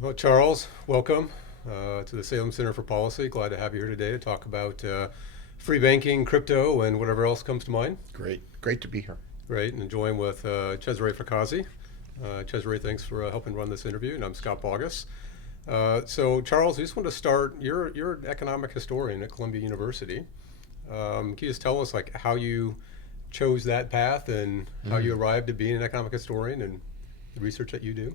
Well, Charles, welcome to the Salem Center for Policy. Glad to have you here today to talk about free banking, crypto, and whatever else comes to mind. Great to be here. Great, and join with Cesare Fracassi. Cesare, thanks for helping run this interview, and I'm Scott Bauguess. So, Charles, I just want to start. You're an economic historian at Columbia University. Can you just tell us like how you chose that path and how you arrived at being an economic historian and the research that you do?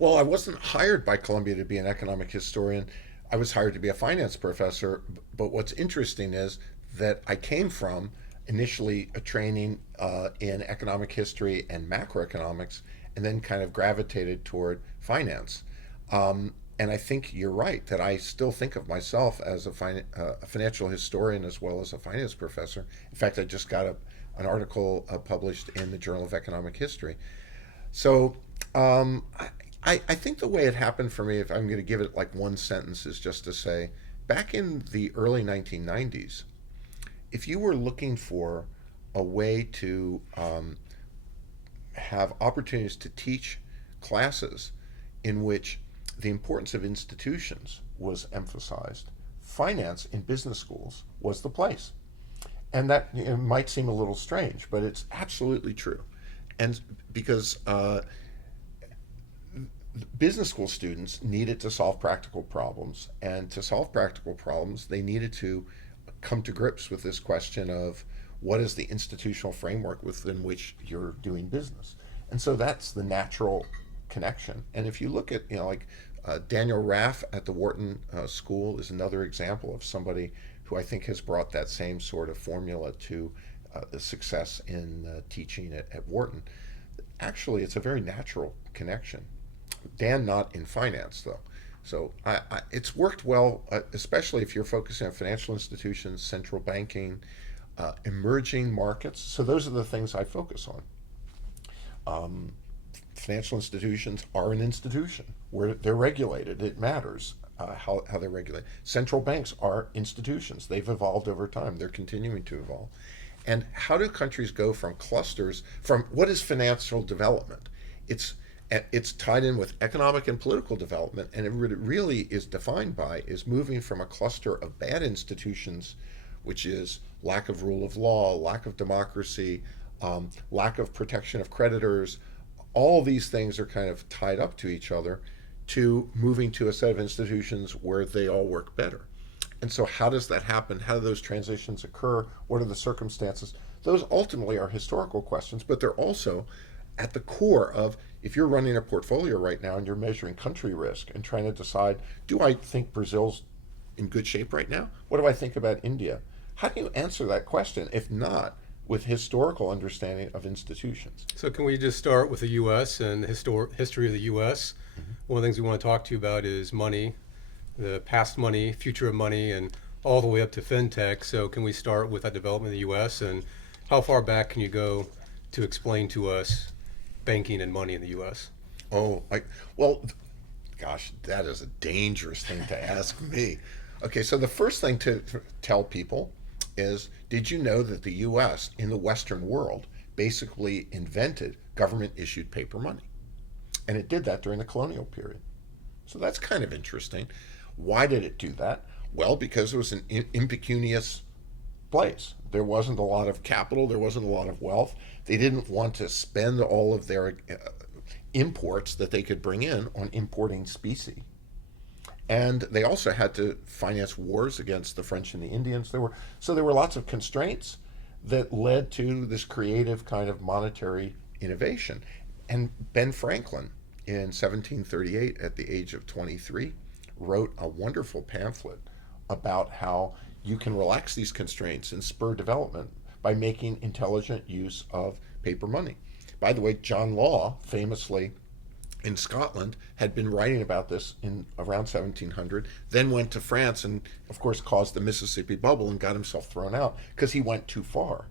Well, I wasn't hired by Columbia to be an economic historian. I was hired to be a finance professor. But what's interesting is that I came from initially a training in economic history and macroeconomics, and then kind of gravitated toward finance. And I think you're right that I still think of myself as a financial historian as well as a finance professor. In fact, I just got an article published in the Journal of Economic History. So I think the way it happened for me, if I'm going to give it like one sentence, is just to say, back in the early 1990s, if you were looking for a way to have opportunities to teach classes in which the importance of institutions was emphasized, finance in business schools was the place. And that it might seem a little strange, but it's absolutely true. And because business school students needed to solve practical problems, and to solve practical problems, they needed to come to grips with this question of what is the institutional framework within which you're doing business. And so that's the natural connection. And if you look at, Daniel Raff at the Wharton School is another example of somebody who I think has brought that same sort of formula to the success in teaching at Wharton. Actually, it's a very natural connection. Dan not in finance though. So it's worked well, especially if you're focusing on financial institutions, central banking, emerging markets. So those are the things I focus on. Financial institutions are an institution where they're regulated. It matters how they're regulated. Central banks are institutions. They've evolved over time. They're continuing to evolve. And how do countries go from clusters, from what is financial development? It's tied in with economic and political development, and it really is defined by is moving from a cluster of bad institutions, which is lack of rule of law, lack of democracy, lack of protection of creditors. All these things are kind of tied up to each other, to moving to a set of institutions where they all work better. And so how does that happen? How do those transitions occur? What are the circumstances? Those ultimately are historical questions, but they're also at the core of if you're running a portfolio right now and you're measuring country risk and trying to decide, do I think Brazil's in good shape right now? What do I think about India? How do you answer that question if not with historical understanding of institutions? So can we just start with the U.S. and the history of the U.S.? One of the things we want to talk to you about is money, the past money, future of money, and all the way up to FinTech. So can we start with that development in the U.S. and how far back can you go to explain to us banking and money in the U.S.? Well, gosh, that is a dangerous thing to ask me. Okay, so the first thing to tell people is, did you know that the U.S. in the Western world basically invented government-issued paper money? And it did that during the colonial period. So that's kind of interesting. Why did it do that? Well, because it was an impecunious place. There wasn't a lot of capital, there wasn't a lot of wealth. They didn't want to spend all of their imports that they could bring in on importing specie. And they also had to finance wars against the French and the Indians. There were lots of constraints that led to this creative kind of monetary innovation. And Ben Franklin in 1738, at the age of 23, wrote a wonderful pamphlet about how you can relax these constraints and spur development by making intelligent use of paper money. By the way, John Law, famously in Scotland, had been writing about this in around 1700, then went to France and, of course, caused the Mississippi bubble and got himself thrown out because he went too far.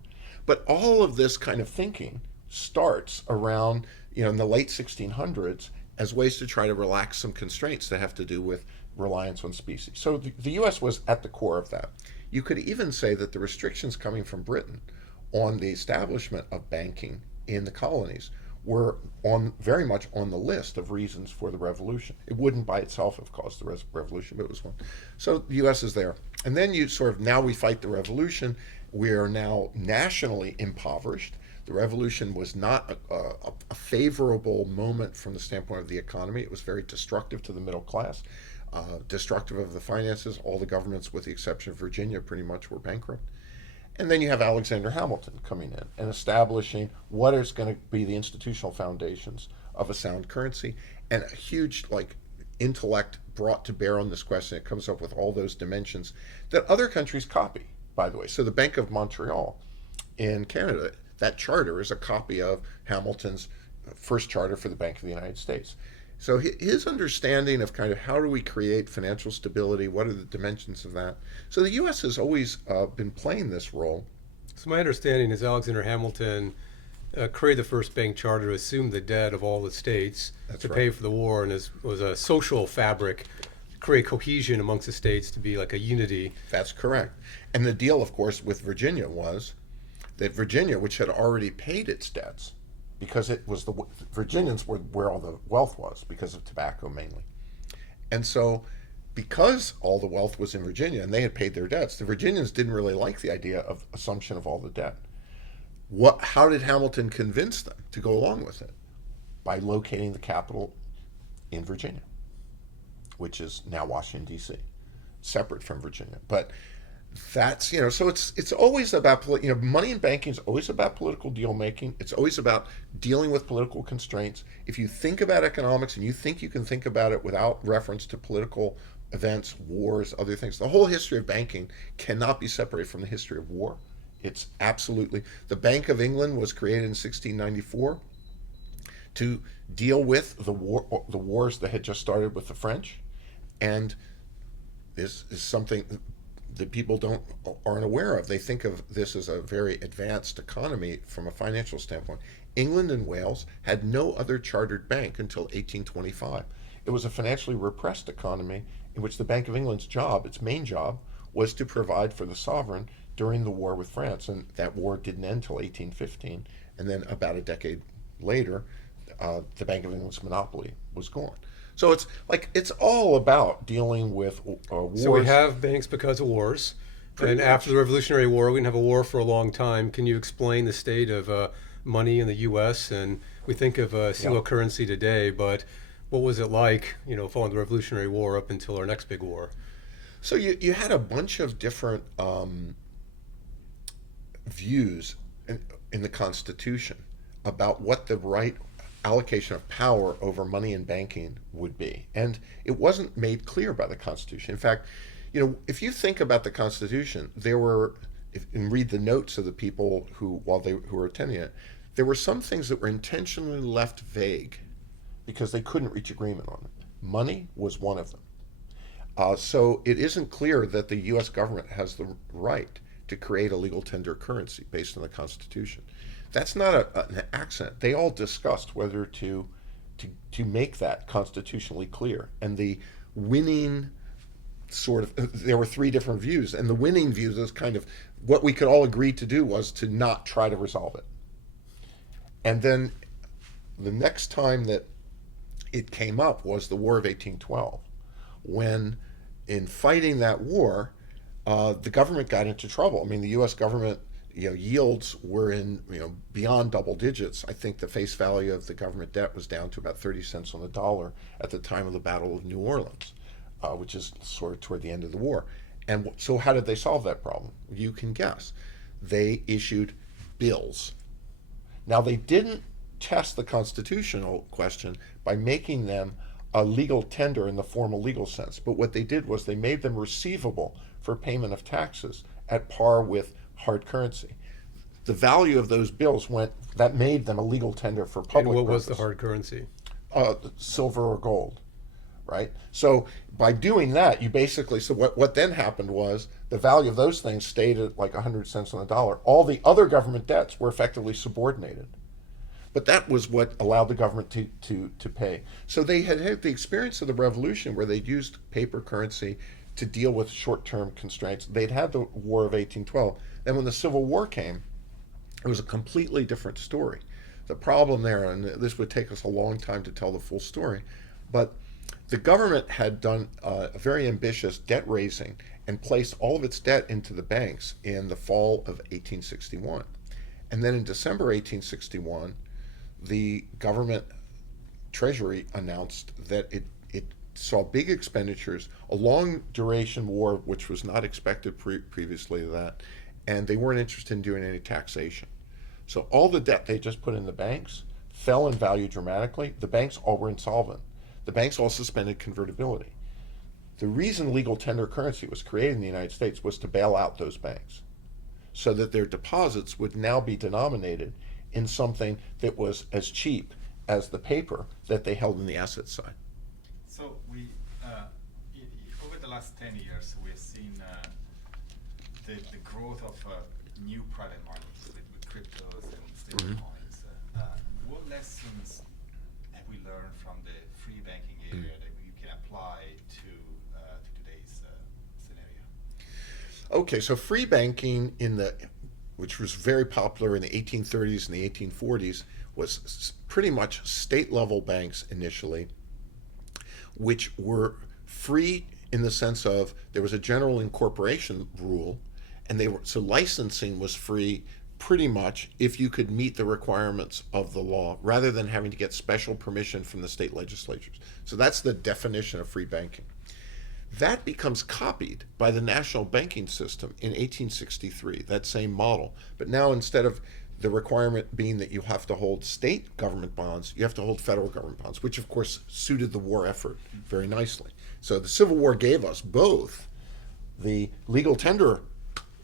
But all of this kind of thinking starts around, in the late 1600s as ways to try to relax some constraints that have to do with reliance on species. So the U.S. was at the core of that. You could even say that the restrictions coming from Britain on the establishment of banking in the colonies were very much on the list of reasons for the revolution. It wouldn't by itself have caused the revolution, but it was one. So the U.S. is there. And then you sort of, now we fight the revolution. We are now nationally impoverished. The revolution was not a favorable moment from the standpoint of the economy. It was very destructive to the middle class, destructive of the finances. All the governments, with the exception of Virginia, pretty much were bankrupt. And then you have Alexander Hamilton coming in and establishing what is going to be the institutional foundations of a sound currency, and a huge intellect brought to bear on this question. It comes up with all those dimensions that other countries copy, by the way. So the Bank of Montreal in Canada, that charter is a copy of Hamilton's first charter for the Bank of the United States. So his understanding of kind of how do we create financial stability, what are the dimensions of that. So the U.S. has always been playing this role. So my understanding is Alexander Hamilton created the first bank charter to assume the debt of all the states to pay for the war, and was a social fabric, create cohesion amongst the states to be like a unity. That's correct. And the deal, of course, with Virginia was that Virginia, which had already paid its debts, because it was the Virginians were where all the wealth was, because of tobacco mainly. And so because all the wealth was in Virginia and they had paid their debts, the Virginians didn't really like the idea of assumption of all the debt. How did Hamilton convince them to go along with it? By locating the capital in Virginia, which is now Washington, D.C., separate from Virginia. But that's, so it's always about, money in banking is always about political deal making. It's always about dealing with political constraints. If you think about economics and you think you can think about it without reference to political events, wars, other things, the whole history of banking cannot be separated from the history of war. It's absolutely, the Bank of England was created in 1694 to deal with the wars that had just started with the French. And this is something that people aren't aware of. They think of this as a very advanced economy from a financial standpoint. England and Wales had no other chartered bank until 1825. It was a financially repressed economy in which the Bank of England's job, its main job, was to provide for the sovereign during the war with France. And that war didn't end until 1815. And then about a decade later, the Bank of England's monopoly was gone. So it's all about dealing with wars. So we have banks because of wars. And after the Revolutionary War, we didn't have a war for a long time. Can you explain the state of money in the U.S.? And we think of a single currency today, but what was it like, following the Revolutionary War up until our next big war? So you had a bunch of different views in the Constitution about what the right allocation of power over money and banking would be. And it wasn't made clear by the Constitution. In fact, if you think about the Constitution, there were, and read the notes of the people who were attending it, there were some things that were intentionally left vague because they couldn't reach agreement on it. Money was one of them. So it isn't clear that the U.S. government has the right to create a legal tender currency based on the Constitution. That's not an accident. They all discussed whether to make that constitutionally clear. And the winning there were three different views. And the winning view is kind of what we could all agree to do was to not try to resolve it. And then the next time that it came up was the War of 1812, when in fighting that war, the government got into trouble. I mean, the U.S. government, yields were in, beyond double digits. I think the face value of the government debt was down to about 30 cents on the dollar at the time of the Battle of New Orleans, which is sort of toward the end of the war. And so how did they solve that problem? You can guess. They issued bills. Now, they didn't test the constitutional question by making them a legal tender in the formal legal sense. But what they did was they made them receivable for payment of taxes at par with hard currency. The value of those bills that made them a legal tender for public And what purpose. was the hard currency? Silver or gold, right? So by doing that, you basically, so what then happened was the value of those things stayed at like 100 cents on the dollar. All the other government debts were effectively subordinated. But that was what allowed the government to pay. So they had the experience of the revolution where they'd used paper currency to deal with short-term constraints. They'd had the War of 1812. Then when the Civil War came, it was a completely different story. The problem there, and this would take us a long time to tell the full story, but the government had done a very ambitious debt raising and placed all of its debt into the banks in the fall of 1861. And then in December 1861, the government treasury announced that it saw big expenditures, a long duration war, which was not expected previously to that, and they weren't interested in doing any taxation. So all the debt they just put in the banks fell in value dramatically. The banks all were insolvent. The banks all suspended convertibility. The reason legal tender currency was created in the United States was to bail out those banks so that their deposits would now be denominated in something that was as cheap as the paper that they held in the asset side. So over the last 10 years, we've seen the growth of new private markets with cryptos and stablecoins. What lessons have we learned from the free banking area that you can apply to today's scenario? Okay, so free banking which was very popular in the 1830s and the 1840s, was pretty much state-level banks initially, which were free in the sense of there was a general incorporation rule, and so licensing was free pretty much if you could meet the requirements of the law, rather than having to get special permission from the state legislatures. So that's the definition of free banking. That becomes copied by the national banking system in 1863, that same model. But now instead of the requirement being that you have to hold state government bonds, you have to hold federal government bonds, which of course suited the war effort very nicely. So the Civil War gave us both the legal tender,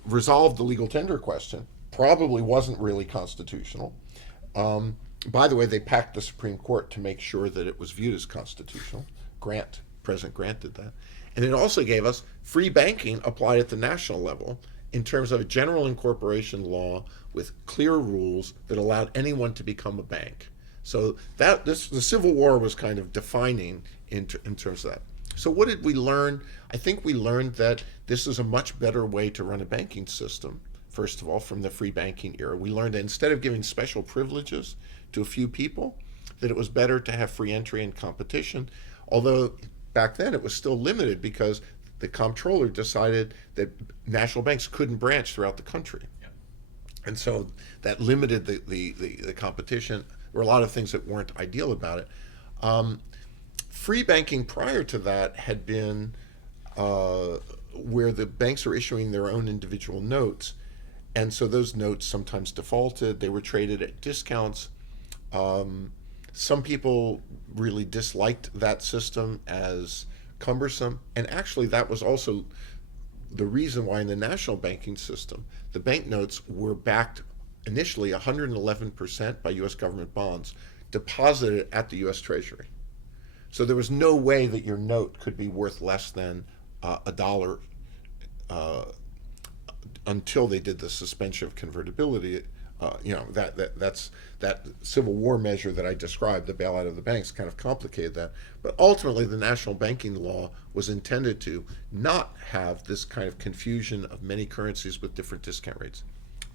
resolved the legal tender question, probably wasn't really constitutional. By the way, they packed the Supreme Court to make sure that it was viewed as constitutional. President Grant did that. And it also gave us free banking applied at the national level in terms of a general incorporation law with clear rules that allowed anyone to become a bank. So the Civil War was kind of defining in terms of that. So what did we learn? I think we learned that this is a much better way to run a banking system, first of all, from the free banking era. We learned that instead of giving special privileges to a few people, that it was better to have free entry and competition, although back then it was still limited because the Comptroller decided that national banks couldn't branch throughout the country. Yep. And so that limited the competition. There were a lot of things that weren't ideal about it. Free banking prior to that had been where the banks are issuing their own individual notes, and so those notes sometimes defaulted. They were traded at discounts. Some people really disliked that system as cumbersome, and actually that was also the reason why in the national banking system the banknotes were backed initially 111% by U.S. government bonds deposited at the U.S. Treasury. So there was no way that your note could be worth less than $1 until they did the suspension of convertibility. That's that Civil War measure that I described, the bailout of the banks, kind of complicated that. But ultimately, the national banking law was intended to not have this kind of confusion of many currencies with different discount rates.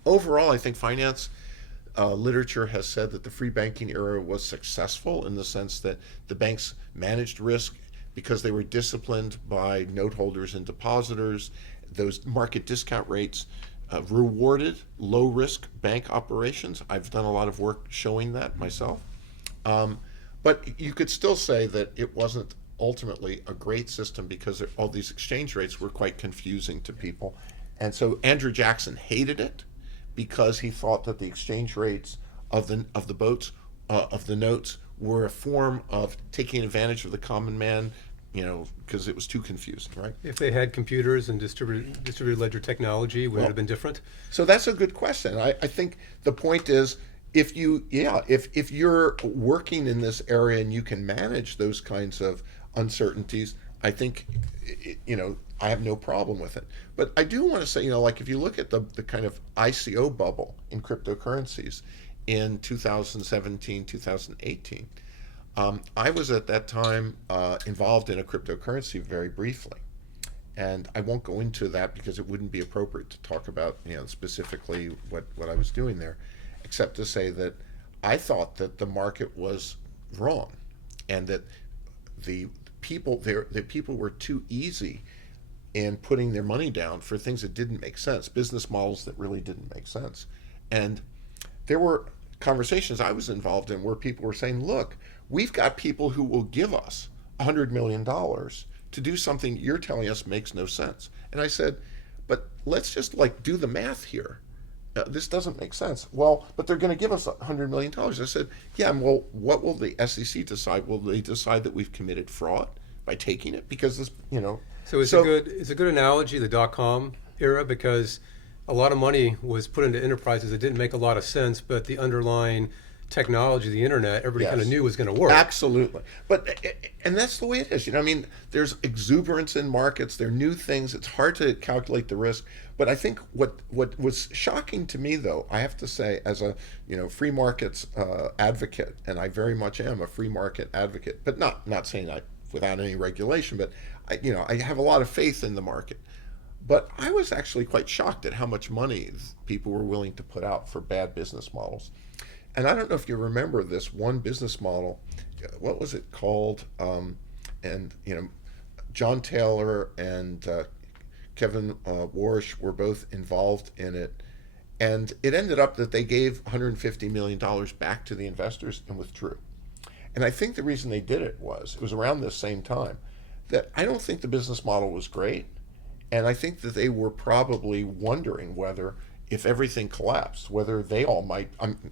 Overall, I think finance literature has said that the free banking era was successful in the sense that the banks managed risk because they were disciplined by note holders and depositors. Those market discount rates rewarded low-risk bank operations. I've done a lot of work showing that myself. But you could still say that it wasn't ultimately a great system because all these exchange rates were quite confusing to people. And so Andrew Jackson hated it because he thought that the exchange rates of the notes were a form of taking advantage of the common man, because it was too confusing, right? If they had computers and distributed ledger technology, would it have been different? So that's a good question. I think the point is, if you're working in this area and you can manage those kinds of uncertainties, I think, I have no problem with it. But I do want to say, like if you look at the kind of ICO bubble in cryptocurrencies in 2017, 2018, I was at that time involved in a cryptocurrency very briefly. And I won't go into that because it wouldn't be appropriate to talk about specifically what I was doing there, except to say that I thought that the market was wrong, and that the people were too easy in putting their money down for things that didn't make sense, business models that really didn't make sense. And there were conversations I was involved in where people were saying, look, we've got people who will give us $100 million to do something you're telling us makes no sense. And I said, but let's just do the math here. This doesn't make sense. Well, but they're going to give us $100 million. I said, yeah, well, what will the SEC decide? Will they decide that we've committed fraud by taking it? Because this, So it's a good analogy, the dot-com era, because a lot of money was put into enterprises that didn't make a lot of sense, but the underlying technology, the internet, everybody kind of knew was going to work. Absolutely. And that's the way it is. There's exuberance in markets. There are new things. It's hard to calculate the risk. But I think what was shocking to me, though, I have to say, as a free markets advocate, and I very much am a free market advocate, but not saying I without any regulation, but I have a lot of faith in the market. But I was actually quite shocked at how much money people were willing to put out for bad business models. And I don't know if you remember this one business model. What was it called? John Taylor and Kevin Warsh were both involved in it. And it ended up that they gave $150 million back to the investors and withdrew. And I think the reason they did it was around this same time that I don't think the business model was great. And I think that they were probably wondering whether, if everything collapsed, whether they all might.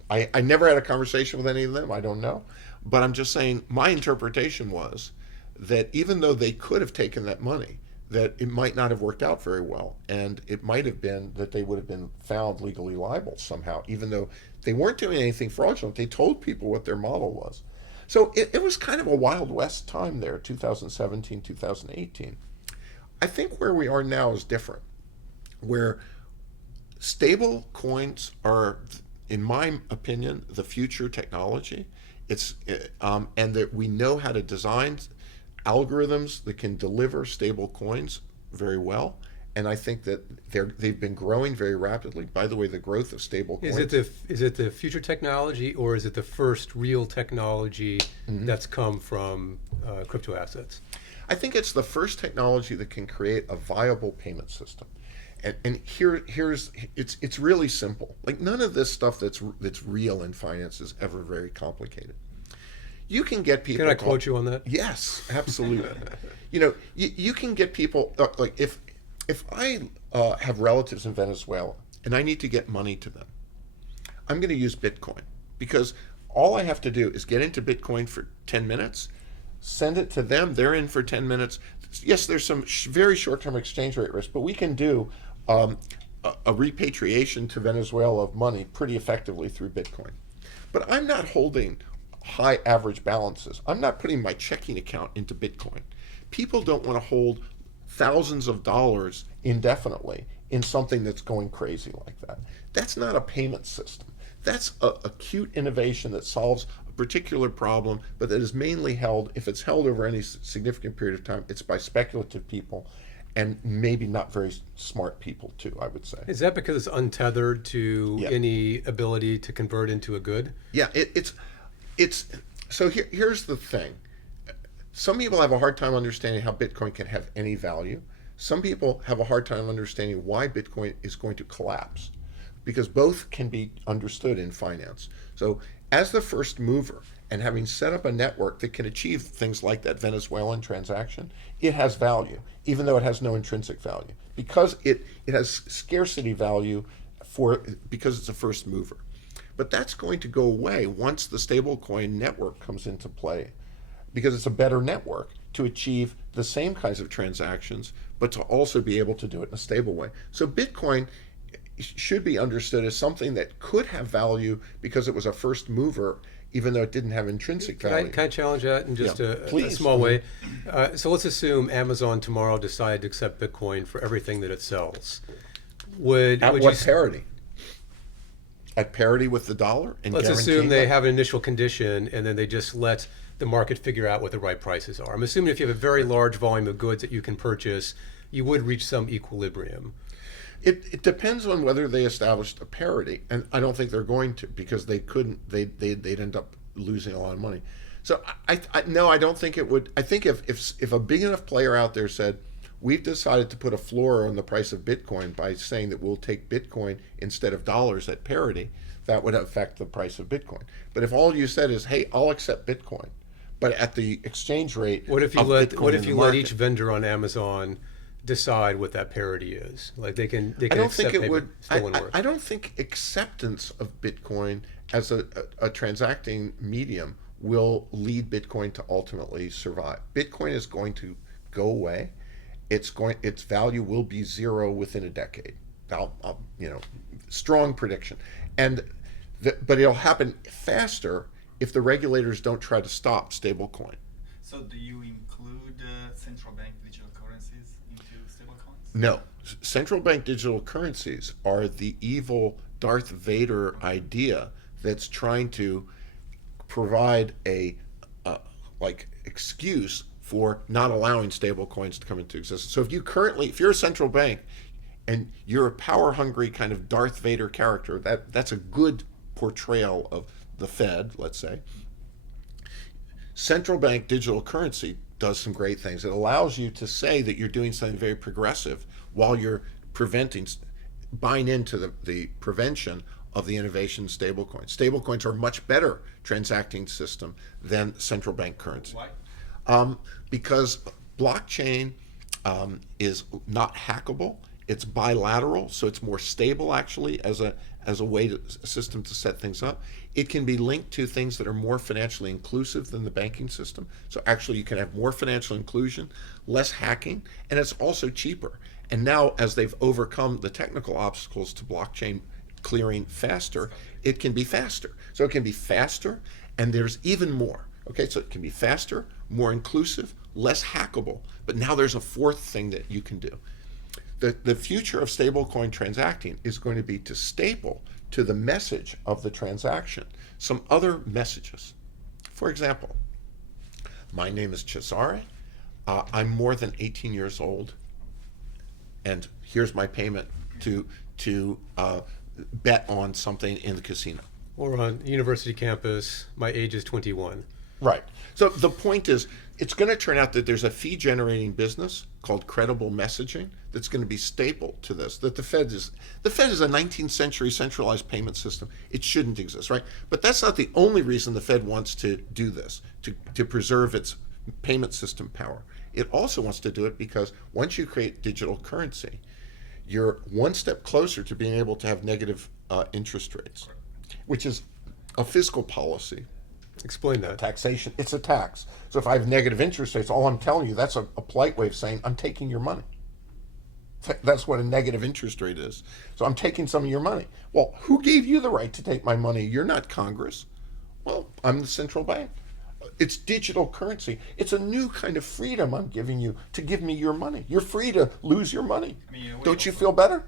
I never had a conversation with any of them. I don't know. But I'm just saying my interpretation was that even though they could have taken that money, that it might not have worked out very well. And it might have been that they would have been found legally liable somehow, even though they weren't doing anything fraudulent. They told people what their model was. So it was kind of a Wild West time there, 2017, 2018. I think where we are now is different, where stable coins are, in my opinion, the future technology. And that we know how to design algorithms that can deliver stable coins very well. And I think that they've been growing very rapidly. By the way, the growth of stable coins. Is it the future technology, or is it the first real technology that's come from crypto assets? I think it's the first technology that can create a viable payment system. And it's really simple. None of this stuff that's real in finance is ever very complicated. You can get people. Can I quote you on that? Yes, absolutely. You can get people if I have relatives in Venezuela and I need to get money to them, I'm going to use Bitcoin, because all I have to do is get into Bitcoin for 10 minutes, send it to them, they're in for 10 minutes. Yes, there's some very short-term exchange rate risk, but we can do a repatriation to Venezuela of money pretty effectively through Bitcoin. But I'm not holding high average balances. I'm not putting my checking account into Bitcoin. People don't want to hold thousands of dollars indefinitely in something that's going crazy like that. That's not a payment system. That's a cute innovation that solves a particular problem, but that is mainly held, if it's held over any significant period of time, it's by speculative people, and maybe not very smart people too, I would say. Is that because it's untethered to any ability to convert into a good? Yeah, it's so here's the thing. Some people have a hard time understanding how Bitcoin can have any value. Some people have a hard time understanding why Bitcoin is going to collapse, because both can be understood in finance. So as the first mover, and having set up a network that can achieve things like that Venezuelan transaction, it has value, even though it has no intrinsic value, because it has scarcity value because it's a first mover. But that's going to go away once the stablecoin network comes into play, because it's a better network to achieve the same kinds of transactions, but to also be able to do it in a stable way. So Bitcoin should be understood as something that could have value because it was a first mover, even though it didn't have intrinsic value. Can I challenge that in just a small way? So let's assume Amazon tomorrow decided to accept Bitcoin for everything that it sells. At what parity? At parity with the dollar? Let's assume they have an initial condition, and then they just let the market figure out what the right prices are. I'm assuming if you have a very large volume of goods that you can purchase, you would reach some equilibrium. It depends on whether they established a parity, and I don't think they're going to, because they couldn't. They'd end up losing a lot of money. So no, I don't think it would. I think if a big enough player out there said, we've decided to put a floor on the price of Bitcoin by saying that we'll take Bitcoin instead of dollars at parity, that would affect the price of Bitcoin. But if all you said is, hey, I'll accept Bitcoin, but at the exchange rate, What if you of let Bitcoin what in if the you let market, each vendor on Amazon decide what that parity is? Like they can I don't accept think it payment, would. still wouldn't work. I don't think acceptance of Bitcoin as a transacting medium will lead Bitcoin to ultimately survive. Bitcoin is going to go away. Its value will be zero within a decade. Strong prediction, but it'll happen faster if the regulators don't try to stop stablecoin. So do you include central bank digital currencies into stablecoins? No, central bank digital currencies are the evil Darth Vader idea that's trying to provide a excuse for not allowing stable coins to come into existence. So if you're a central bank and you're a power-hungry kind of Darth Vader character, that's a good portrayal of the Fed, let's say. Central bank digital currency does some great things. It allows you to say that you're doing something very progressive while you're buying into the prevention of the innovation stablecoins. Stablecoins are a much better transacting system than central bank currency. Why? Because blockchain is not hackable. It's bilateral, so it's more stable actually as a system to set things up. It can be linked to things that are more financially inclusive than the banking system. So actually you can have more financial inclusion, less hacking, and it's also cheaper. And now as they've overcome the technical obstacles to blockchain clearing faster, it can be faster. So it can be faster, and there's even more. Okay, so it can be faster, more inclusive, less hackable. But now there's a fourth thing that you can do. The future of stablecoin transacting is going to be to staple to the message of the transaction some other messages. For example, my name is Cesare. I'm more than 18 years old, and here's my payment to bet on something in the casino. Or on university campus, my age is 21. Right. So the point is, it's going to turn out that there's a fee-generating business called credible messaging that's going to be stapled to this. That the Fed is a 19th century centralized payment system. It shouldn't exist, right? But that's not the only reason the Fed wants to do this, to preserve its payment system power. It also wants to do it because once you create digital currency, you're one step closer to being able to have negative interest rates, which is a fiscal policy. Explain that. Taxation, it's a tax. So if I have negative interest rates, all I'm telling you, that's a polite way of saying I'm taking your money. That's what a negative interest rate is. So I'm taking some of your money. Well, who gave you the right to take my money? You're not Congress. Well, I'm the central bank. It's digital currency. It's a new kind of freedom I'm giving you to give me your money. You're free to lose your money. I mean, Don't you feel better?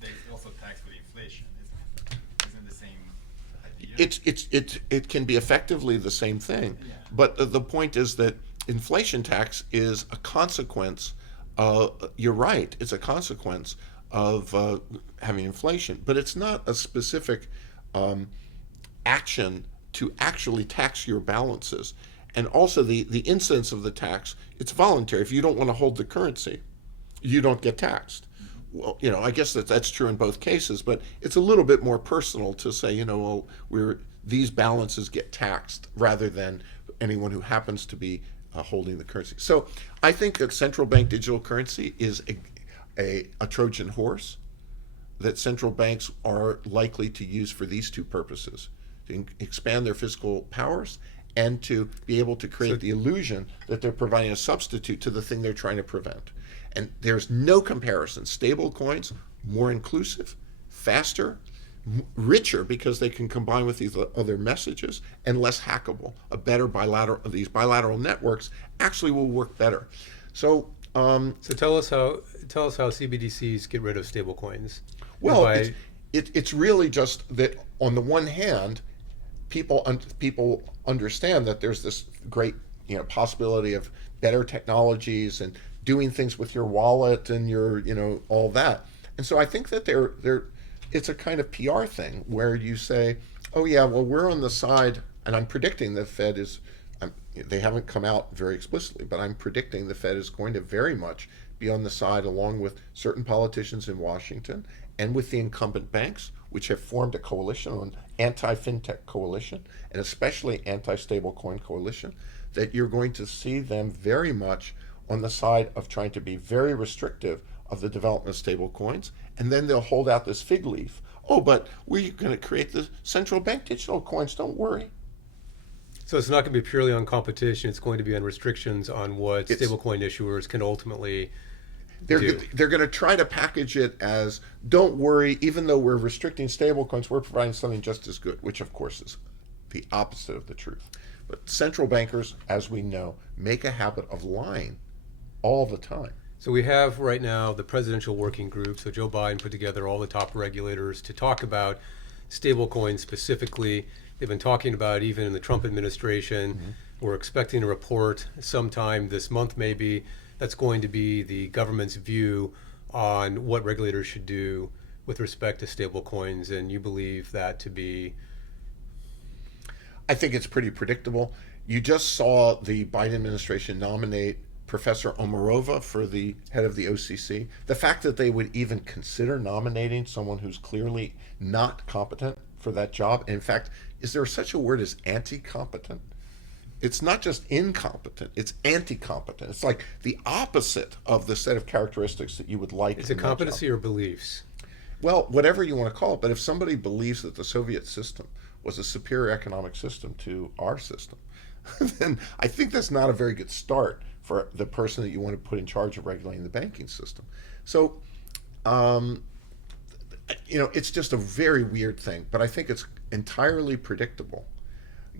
They also tax with inflation, isn't it? Isn't the same idea? It can be effectively the same thing, Yeah. but the point is that inflation tax is a consequence. You're right; it's a consequence of having inflation, but it's not a specific action to actually tax your balances. And also the incidence of the tax, it's voluntary. If you don't want to hold the currency, you don't get taxed. Well, I guess that's true in both cases, but it's a little bit more personal to say, these balances get taxed rather than anyone who happens to be holding the currency. So I think that central bank digital currency is a Trojan horse that central banks are likely to use for these two purposes: to expand their fiscal powers and to be able to create the illusion that they're providing a substitute to the thing they're trying to prevent. And there's no comparison. Stable coins, more inclusive, faster, richer because they can combine with these other messages, and less hackable. These bilateral networks actually will work better. So Tell us how CBDCs get rid of stablecoins. well, it's really just that on the one hand, people understand that there's this great possibility of better technologies and doing things with your wallet and your all that. And so I think that it's a kind of PR thing where you say, oh yeah, well, we're on the side, and I'm predicting the Fed is, they haven't come out very explicitly, but I'm predicting the Fed is going to very much be on the side, along with certain politicians in Washington and with the incumbent banks, which have formed a coalition, an anti-FinTech coalition, and especially anti-stablecoin coalition, that you're going to see them very much on the side of trying to be very restrictive of the development of stablecoins, and then they'll hold out this fig leaf. Oh, but we're going to create the central bank digital coins, don't worry. So it's not going to be purely on competition, it's going to be on restrictions on what stablecoin issuers can ultimately do. They're going to try to package it as, don't worry, even though we're restricting stablecoins, we're providing something just as good, which of course is the opposite of the truth. But central bankers, as we know, make a habit of lying all the time. So we have right now the presidential working group. So Joe Biden put together all the top regulators to talk about stablecoins specifically. They've been talking about it even in the Trump administration. Mm-hmm. We're expecting a report sometime this month maybe that's going to be the government's view on what regulators should do with respect to stablecoins. And you believe that to be? I think it's pretty predictable. You just saw the Biden administration nominate Professor Omarova for the head of the OCC. The fact that they would even consider nominating someone who's clearly not competent for that job, and in fact, is there such a word as anti-competent? It's not just incompetent, it's anti-competent. It's like the opposite of the set of characteristics that you would like. Is it competency or beliefs? Well, whatever you want to call it, but if somebody believes that the Soviet system was a superior economic system to our system, then I think that's not a very good start for the person that you want to put in charge of regulating the banking system. So, it's just a very weird thing, but I think it's entirely predictable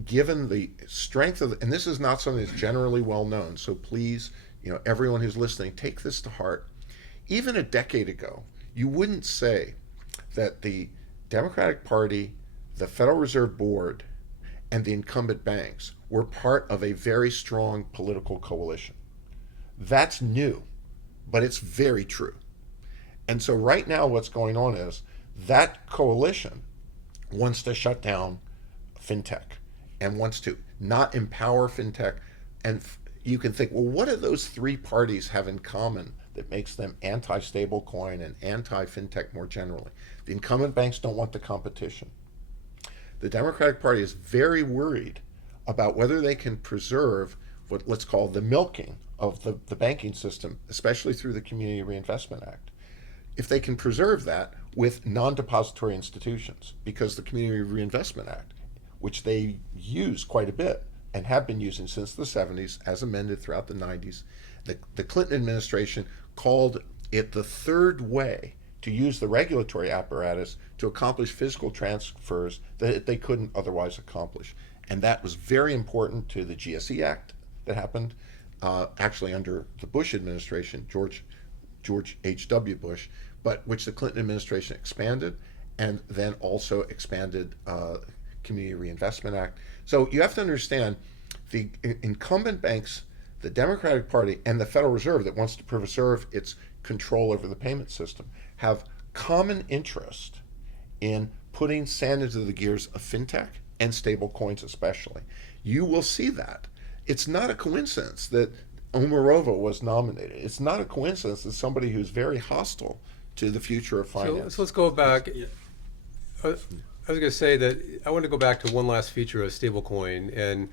given the strength of, and this is not something that's generally well known, so please, everyone who's listening, take this to heart. Even a decade ago, you wouldn't say that the Democratic Party, the Federal Reserve Board, and the incumbent banks were part of a very strong political coalition. That's new, but it's very true. And so right now what's going on is that coalition wants to shut down FinTech and wants to not empower FinTech. And you can think, well, what do those three parties have in common that makes them anti-stablecoin and anti-FinTech more generally? The incumbent banks don't want the competition. The Democratic Party is very worried about whether they can preserve what let's call the milking of the banking system, especially through the Community Reinvestment Act. If they can preserve that with non-depository institutions, because the Community Reinvestment Act, which they use quite a bit and have been using since the 70s, as amended throughout the 90s, the Clinton administration called it the third way to use the regulatory apparatus to accomplish physical transfers that they couldn't otherwise accomplish. And that was very important to the GSE Act that happened actually under the Bush administration, George H.W. Bush, but which the Clinton administration expanded, and then also expanded Community Reinvestment Act. So you have to understand the incumbent banks, the Democratic Party, and the Federal Reserve that wants to preserve its control over the payment system have common interest in putting sand into the gears of FinTech and stable coins especially. You will see that. It's not a coincidence that Omarova was nominated. It's not a coincidence that somebody who's very hostile to the future of finance. So let's go back. I was going to say that I want to go back to one last feature of stablecoin. And,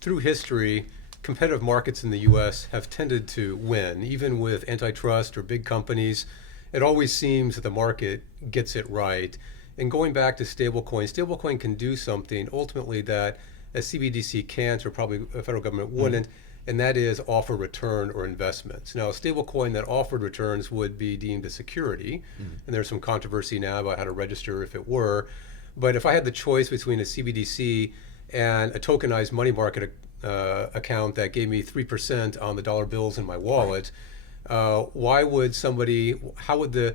through history, competitive markets in the U.S. have tended to win, even with antitrust or big companies. It always seems that the market gets it right. And going back to stablecoin can do something ultimately that a CBDC can't, or probably a federal government wouldn't, and that is offer return or investments. Now, a stablecoin that offered returns would be deemed a security, and there's some controversy now about how to register if it were. But if I had the choice between a CBDC and a tokenized money market account that gave me 3% on the dollar bills in my wallet, how would the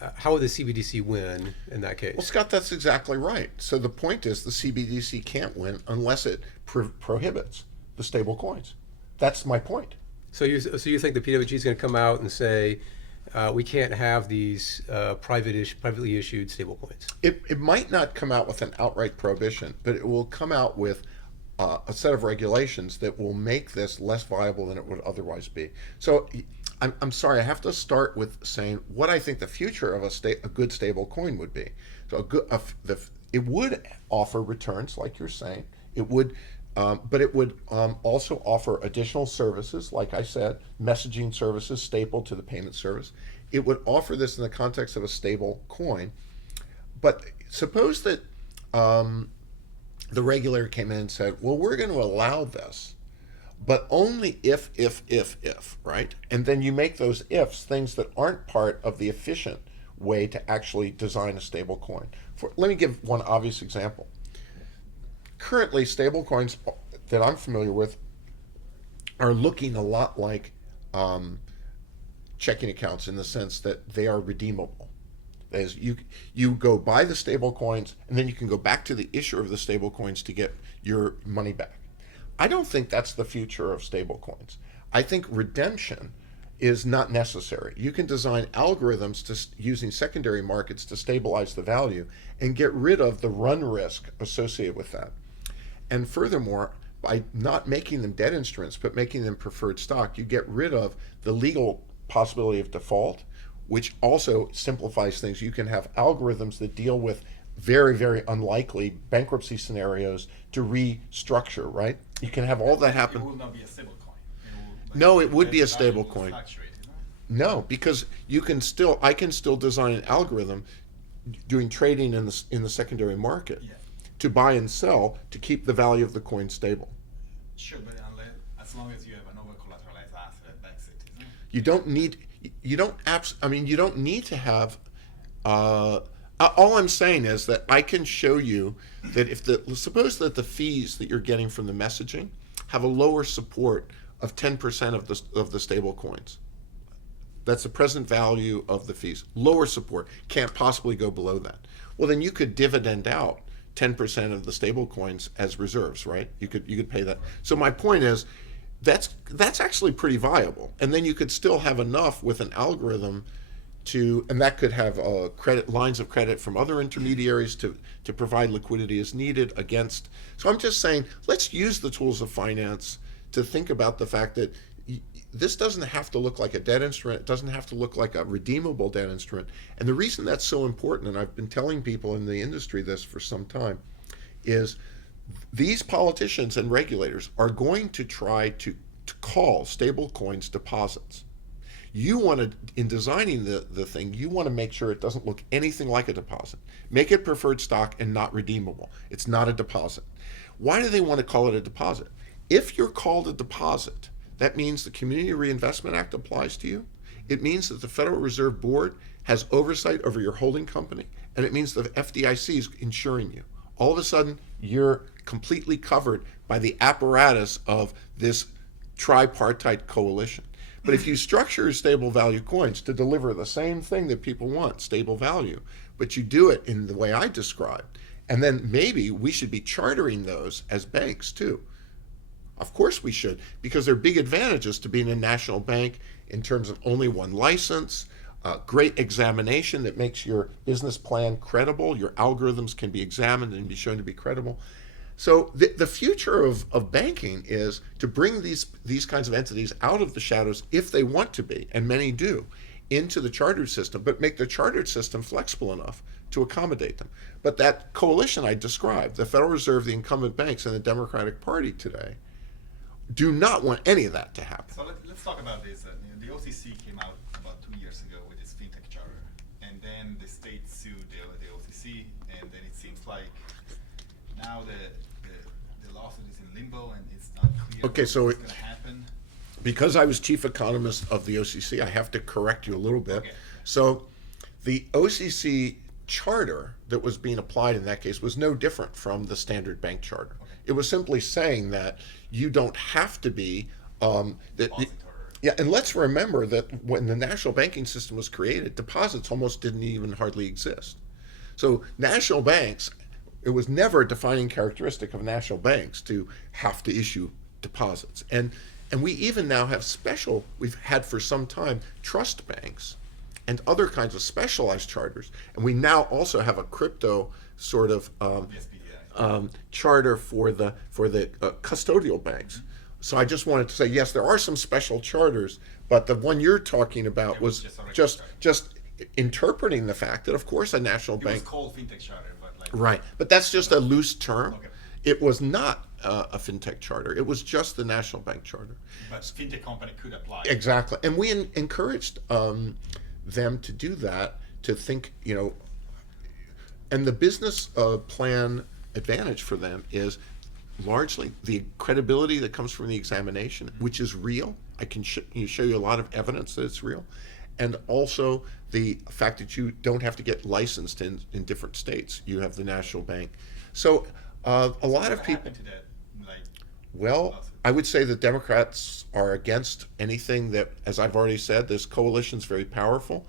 CBDC win in that case? Well, Scott, that's exactly right. So the point is the CBDC can't win unless it prohibits the stable coins. That's my point. So you think the PWG is going to come out and say, we can't have these privately issued stablecoins. It might not come out with an outright prohibition, but it will come out with a set of regulations that will make this less viable than it would otherwise be. So I'm sorry, I have to start with saying what I think the future of a good stable coin would be. So it would offer returns, like you're saying. It would, but it would also offer additional services, like I said, messaging services stapled to the payment service. It would offer this in the context of a stable coin. But suppose that the regulator came in and said, well, we're going to allow this, but only if, right? And then you make those ifs things that aren't part of the efficient way to actually design a stable coin. Let me give one obvious example. Currently, stable coins that I'm familiar with are looking a lot like checking accounts in the sense that they are redeemable. That is, you go buy the stable coins and then you can go back to the issuer of the stable coins to get your money back. I don't think that's the future of stable coins. I think redemption is not necessary. You can design algorithms using secondary markets to stabilize the value and get rid of the run risk associated with that. And furthermore, by not making them debt instruments but making them preferred stock, you get rid of the legal possibility of default, which also simplifies things. You can have algorithms that deal with very, very unlikely bankruptcy scenarios to restructure, right? You can have all that happen. It will not be a stable coin. No, it would be a stable coin. No, because I can still design an algorithm doing trading in the secondary market to buy and sell to keep the value of the coin stable. Sure, but as long as you have an over-collateralized asset that backs it, isn't it? You don't need to have. All I'm saying is that I can show you that suppose that the fees that you're getting from the messaging have a lower support of 10% of the stable coins. That's the present value of the fees. Lower support, can't possibly go below that. Well, then you could dividend out 10% of the stable coins as reserves, right? You could pay that. So my point is, that's actually pretty viable. And then you could still have enough with an algorithm and that could have lines of credit from other intermediaries to provide liquidity as needed against. So I'm just saying, let's use the tools of finance to think about the fact that this doesn't have to look like a debt instrument. It doesn't have to look like a redeemable debt instrument. And the reason that's so important, and I've been telling people in the industry this for some time, is these politicians and regulators are going to try to call stable coins deposits. You want to, in designing the thing, you want to make sure it doesn't look anything like a deposit. Make it preferred stock and not redeemable. It's not a deposit. Why do they want to call it a deposit? If you're called a deposit, that means the Community Reinvestment Act applies to you. It means that the Federal Reserve Board has oversight over your holding company, and it means the FDIC is insuring you. All of a sudden, you're completely covered by the apparatus of this tripartite coalition. But if you structure stable value coins to deliver the same thing that people want, stable value, but you do it in the way I described, and then maybe we should be chartering those as banks too. Of course we should, because there are big advantages to being a national bank in terms of only one license, great examination that makes your business plan credible, your algorithms can be examined and be shown to be credible. So the future of banking is to bring these kinds of entities out of the shadows, if they want to be, and many do, into the chartered system, but make the chartered system flexible enough to accommodate them. But that coalition I described, the Federal Reserve, the incumbent banks, and the Democratic Party today, do not want any of that to happen. So let's talk about this. The OCC came out about 2 years ago with its FinTech charter, and then the state sued the OCC, and then it seems like now the lawsuit is in limbo and it's not clear what's going to happen. Because I was chief economist of the OCC, I have to correct you a little bit. Okay. So the OCC charter that was being applied in that case was no different from the standard bank charter. Okay. It was simply saying that you don't have to be yeah, and let's remember that when the national banking system was created, deposits almost didn't even hardly exist. So national banks, it was never a defining characteristic of national banks to have to issue deposits. And we even now have we've had for some time, trust banks and other kinds of specialized charters. And we now also have a crypto sort of charter for the custodial banks. So I just wanted to say, yes, there are some special charters, but the one you're talking about was just interpreting the fact that, of course, a national bank. It was called FinTech charter, but like. Right, but that's just a loose term. Okay. It was not a FinTech charter. It was just the national bank charter. But FinTech company could apply. Exactly, and we encouraged them to do that, to think, and the business plan advantage for them is largely the credibility that comes from the examination, which is real. I can show you a lot of evidence that it's real, and also the fact that you don't have to get licensed in different states. You have the national bank. So a lot of people. To that, well, I would say the Democrats are against anything that, as I've already said, this coalition is very powerful.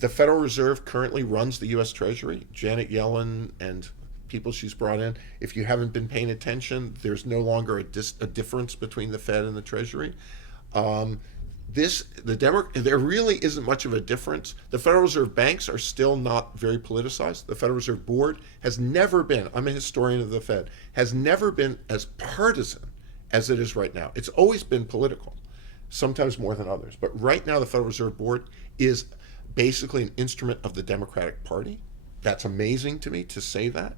The Federal Reserve currently runs the U.S. Treasury. Janet Yellen and people she's brought in. If you haven't been paying attention, there's no longer a difference between the Fed and the Treasury. There really isn't much of a difference. The Federal Reserve banks are still not very politicized. The Federal Reserve Board has never been, I'm a historian of the Fed, has never been as partisan as it is right now. It's always been political, sometimes more than others. But right now the Federal Reserve Board is basically an instrument of the Democratic Party. That's amazing to me to say that.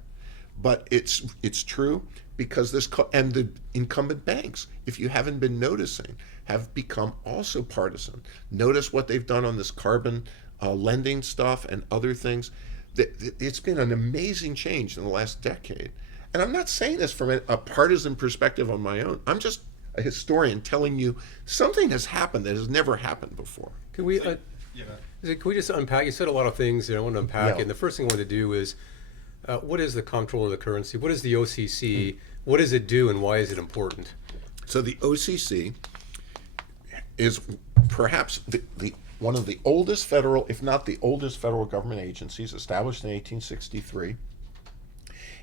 But it's true, because and the incumbent banks, if you haven't been noticing, have become also partisan. Notice what they've done on this carbon lending stuff and other things. It's been an amazing change in the last decade. And I'm not saying this from a partisan perspective on my own. I'm just a historian telling you something has happened that has never happened before. Can we just unpack? You said a lot of things, and I want to unpack it. And the first thing I want to do is, what is the Comptroller of the currency? What is the OCC? What does it do, and why is it important? So the OCC is perhaps one of the oldest federal, if not the oldest federal government agencies, established in 1863.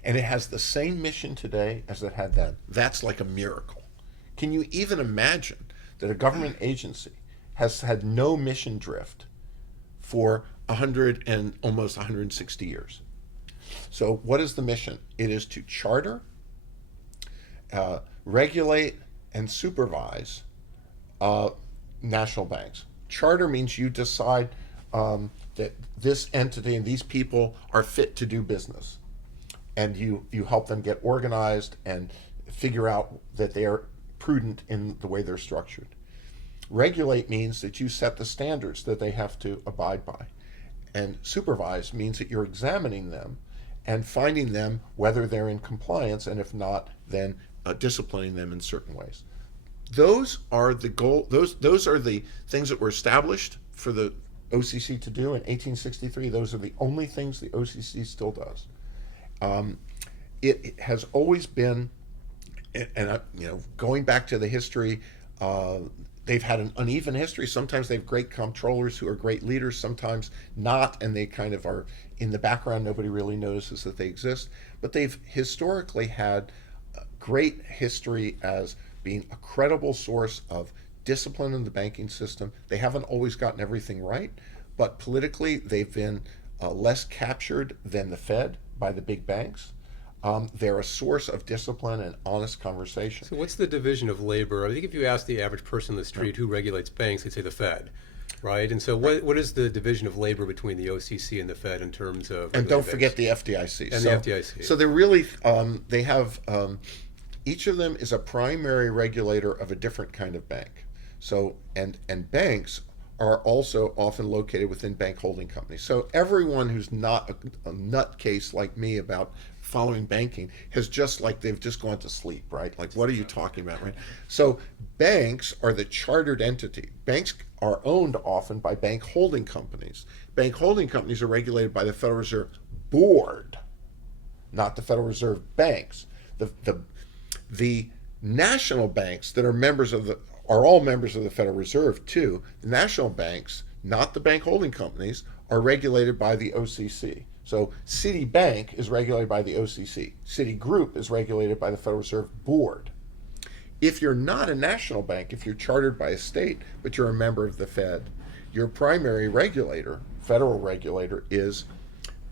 And it has the same mission today as it had then. That's like a miracle. Can you even imagine that a government agency has had no mission drift for 100 and almost 160 years? So what is the mission? It is to charter, regulate, and supervise national banks. Charter means you decide that this entity and these people are fit to do business. And you help them get organized and figure out that they are prudent in the way they're structured. Regulate means that you set the standards that they have to abide by. And supervise means that you're examining them and finding them whether they're in compliance, and if not, then disciplining them in certain ways. Those are the goal. Those are the things that were established for the OCC to do in 1863. Those are the only things the OCC still does. It has always been, and going back to the history, they've had an uneven history. Sometimes they have great comptrollers who are great leaders, sometimes not, and they kind of are in the background. Nobody really notices that they exist. But they've historically had great history as being a credible source of discipline in the banking system. They haven't always gotten everything right, but politically they've been less captured than the Fed by the big banks. They're a source of discipline and honest conversation. So what's the division of labor? I think if you ask the average person on the street who regulates banks, they'd say the Fed, right? And so what is the division of labor between the OCC and the Fed in terms of... And don't forget the FDIC. And the FDIC. So they're really, they have, each of them is a primary regulator of a different kind of bank. So, and banks are also often located within bank holding companies. So everyone who's not a nutcase like me about following banking they've just gone to sleep, right? Like, what are you talking about, right? So banks are the chartered entity. Banks are owned often by bank holding companies. Bank holding companies are regulated by the Federal Reserve Board, not the Federal Reserve banks. The national banks that are all members of the Federal Reserve too. The national banks, not the bank holding companies, are regulated by the OCC. So Citibank is regulated by the OCC. Citigroup is regulated by the Federal Reserve Board. If you're not a national bank, if you're chartered by a state, but you're a member of the Fed, your primary regulator federal regulator is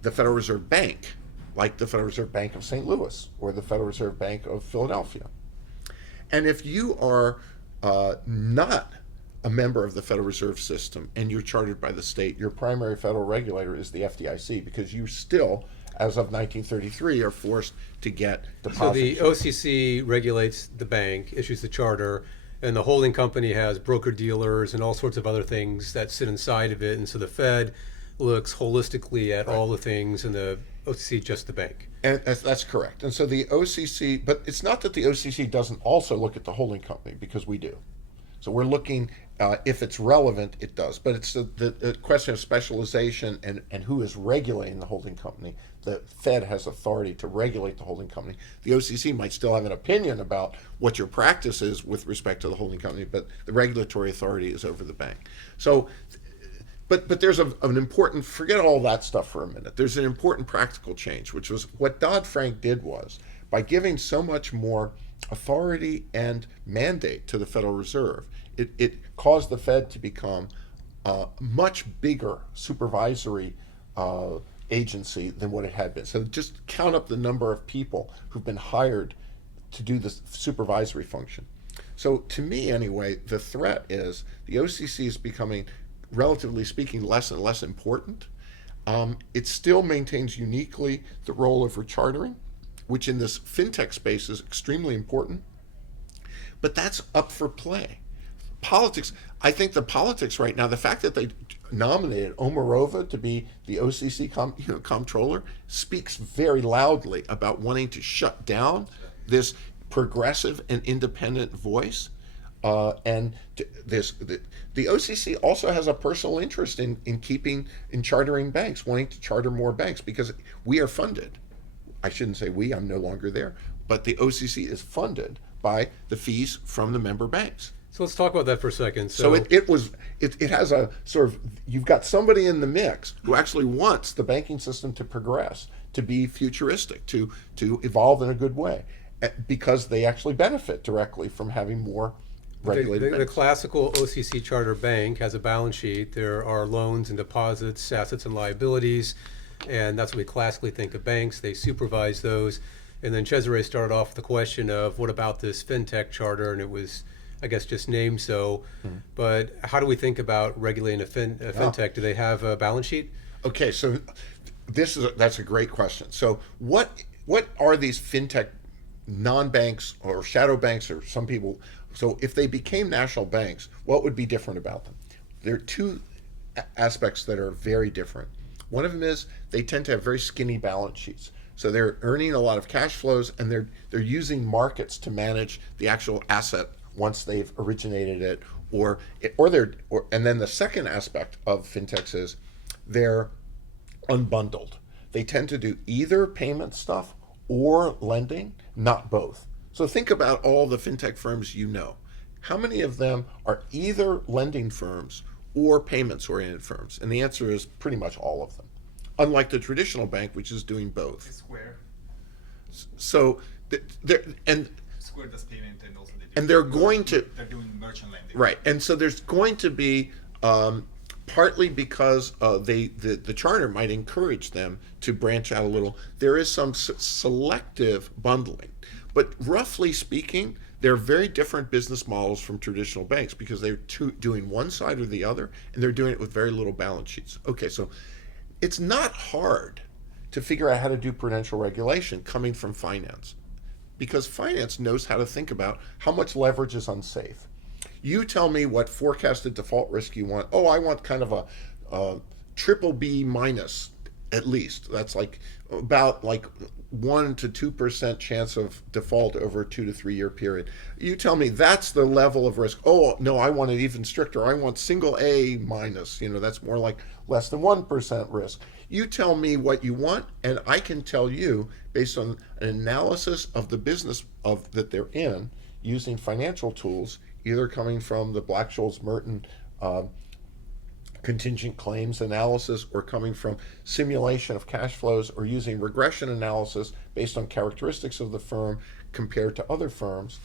the Federal Reserve Bank, like the Federal Reserve Bank of St. Louis or the Federal Reserve Bank of Philadelphia. And if you are not a member of the Federal Reserve System and you're chartered by the state, your primary federal regulator is the FDIC, because you still, as of 1933, are forced to get deposits. So the OCC regulates the bank, issues the charter, and the holding company has broker-dealers and all sorts of other things that sit inside of it. And so the Fed looks holistically at all the things, and the OCC just the bank. And that's correct. And so the OCC, but it's not that the OCC doesn't also look at the holding company, because we do. So we're looking, if it's relevant, it does. But it's the question of specialization and who is regulating the holding company. The Fed has authority to regulate the holding company. The OCC might still have an opinion about what your practice is with respect to the holding company, but the regulatory authority is over the bank. So, but there's an important, forget all that stuff for a minute. There's an important practical change, which was what Dodd-Frank did was, by giving so much more authority and mandate to the Federal Reserve, it caused the Fed to become a much bigger supervisory agency than what it had been. So just count up the number of people who've been hired to do this supervisory function. So to me anyway, the threat is the OCC is becoming, relatively speaking, less and less important. It still maintains uniquely the role of rechartering, which in this FinTech space is extremely important. But that's up for play. Politics, I think the politics right now, the fact that they nominated Omarova to be the OCC Comptroller speaks very loudly about wanting to shut down this progressive and independent voice. The OCC also has a personal interest in chartering banks, wanting to charter more banks, because we are funded. I shouldn't say we, I'm no longer there, but the OCC is funded by the fees from the member banks. So let's talk about that for a second. So it has a sort of, you've got somebody in the mix who actually wants the banking system to progress, to be futuristic, to evolve in a good way, because they actually benefit directly from having more regulated banks. The classical OCC charter bank has a balance sheet. There are loans and deposits, assets and liabilities, and that's what we classically think of banks. They supervise those. And then Cesare started off with the question of, what about this FinTech charter? And it was, I guess, just named so. But how do we think about regulating a FinTech? Do they have a balance sheet? Okay, so that's a great question. So what are these FinTech non-banks or shadow banks, or some people? So if they became national banks, what would be different about them? There are two aspects that are very different. One of them is they tend to have very skinny balance sheets. So they're earning a lot of cash flows, and they're using markets to manage the actual asset once they've originated it, and then the second aspect of fintechs is they're unbundled. They tend to do either payment stuff or lending, not both. So think about all the fintech firms you know. How many of them are either lending firms or payments-oriented firms? And the answer is pretty much all of them, unlike the traditional bank, which is doing both. Square. So, Square does payment, and also they're going to. They're doing merchant lending. Right, and so there's going to be, partly because the charter might encourage them to branch out a little, there is some selective bundling. But roughly speaking, they're very different business models from traditional banks, because they're doing one side or the other, and they're doing it with very little balance sheets. Okay, so it's not hard to figure out how to do prudential regulation coming from finance, because finance knows how to think about how much leverage is unsafe. You tell me what forecasted default risk you want. Oh, I want kind of a triple B minus at least. That's about 1 to 2% chance of default over a 2 to 3 year period. You tell me that's the level of risk. Oh no, I want it even stricter. I want single A minus. That's more like less than 1% risk. You tell me what you want, and I can tell you, based on an analysis of the business that they're in, using financial tools, either coming from the Black-Scholes-Merton contingent claims analysis, or coming from simulation of cash flows, or using regression analysis based on characteristics of the firm compared to other firms.